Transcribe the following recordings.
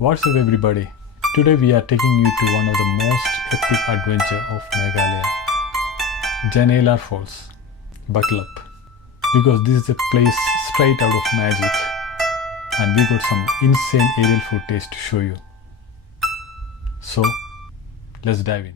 What's up everybody? Today we are taking you to one of the most epic adventure of Meghalaya, Janailar Falls. Buckle up, because this is a place straight out of magic and we got some insane aerial footage to show you. So, let's dive in.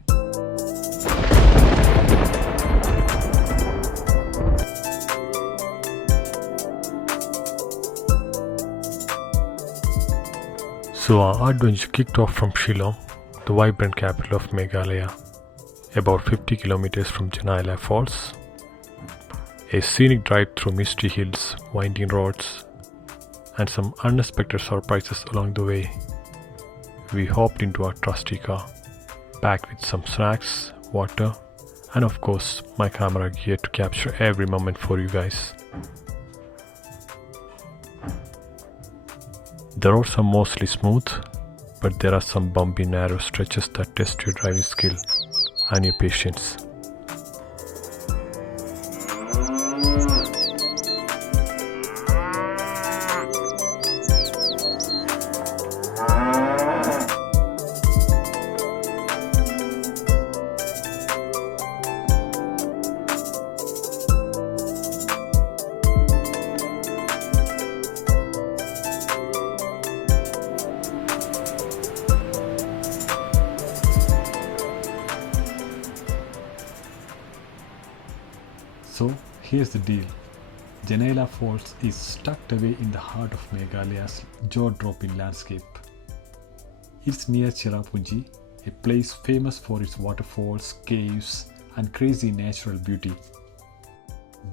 So our adventure kicked off from Shillong, the vibrant capital of Meghalaya, about 50 kilometers from Janailar Falls. A scenic drive through misty hills, winding roads, and some unexpected surprises along the way. We hopped into our trusty car, packed with some snacks, water, and of course my camera gear to capture every moment for you guys. The roads are mostly smooth, but there are some bumpy narrow stretches that test your driving skill and your patience. So here's the deal. Janailar Falls is tucked away in the heart of Meghalaya's jaw-dropping landscape. It's near Cherrapunji, a place famous for its waterfalls, caves, and crazy natural beauty.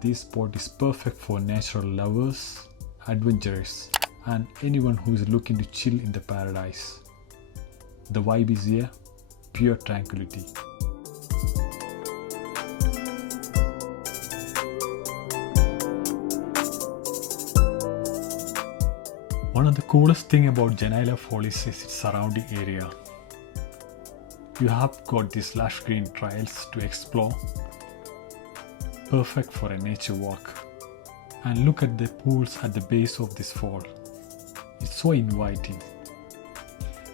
This spot is perfect for natural lovers, adventurers, and anyone who is looking to chill in the paradise. The vibe is here, pure tranquility. One of the coolest things about Janailar Falls is its surrounding area. You have got these lush green trails to explore, perfect for a nature walk. And look at the pools at the base of this fall. It's so inviting.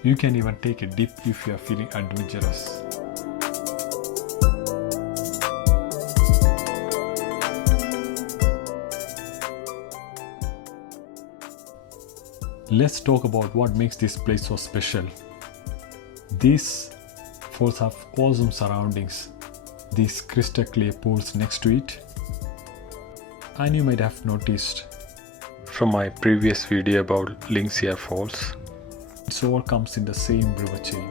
You can even take a dip if you are feeling adventurous. Let's talk about what makes this place so special. These falls have awesome surroundings. These crystal clear pools next to it. And you might have noticed from my previous video about Linksea Falls, it all comes in the same river chain.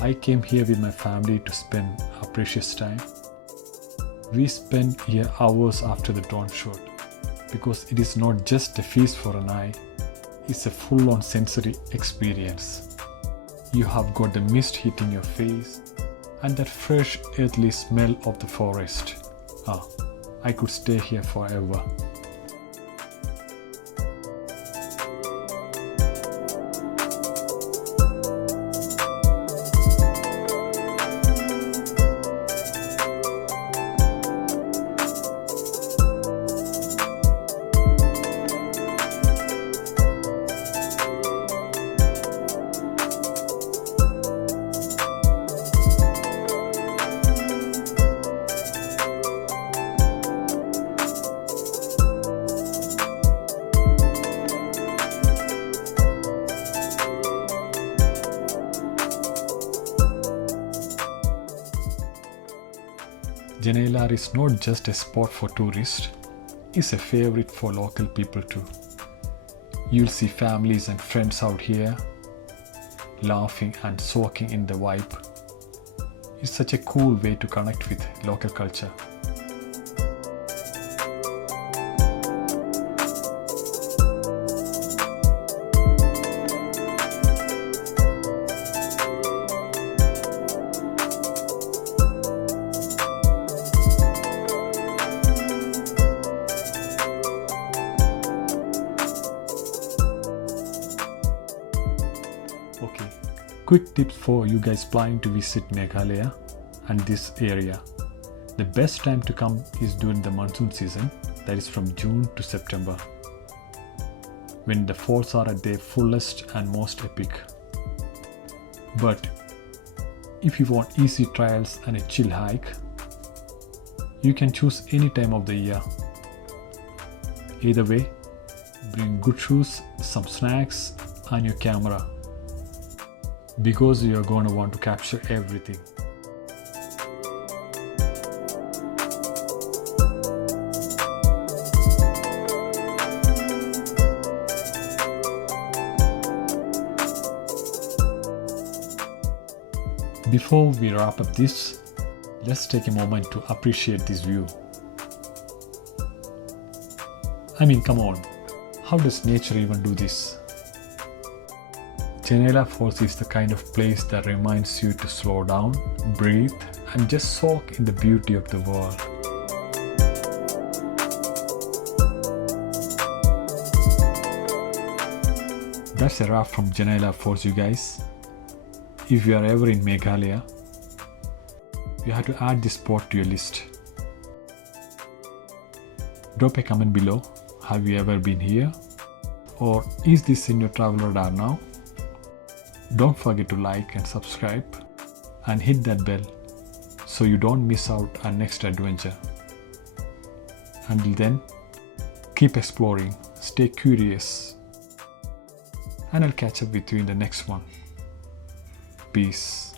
I came here with my family to spend our precious time. We spent here hours after the dawn shot because it is not just a feast for an eye, it's a full-on sensory experience. You have got the mist hitting your face and that fresh earthly smell of the forest. I could stay here forever. Janailar is not just a spot for tourists, it's a favorite for local people too. You'll see families and friends out here, laughing and soaking in the vibe. It's such a cool way to connect with local culture. Quick tips for you guys planning to visit Meghalaya and this area. The best time to come is during the monsoon season, that is from June to September, when the falls are at their fullest and most epic. But if you want easy trials and a chill hike, you can choose any time of the year. Either way, bring good shoes, some snacks and your camera, because you are going to want to capture everything. Before we wrap up this, let's take a moment to appreciate this view. I mean, come on, how does nature even do this? Janailar Falls is the kind of place that reminds you to slow down, breathe, and just soak in the beauty of the world. That's a wrap from Janailar Falls, you guys. If you are ever in Meghalaya, you have to add this spot to your list. Drop a comment below. Have you ever been here? Or is this in your travel radar now? Don't forget to like and subscribe and hit that bell so you don't miss out our next adventure. Until then, keep exploring, stay curious, and I'll catch up with you in the next one. Peace.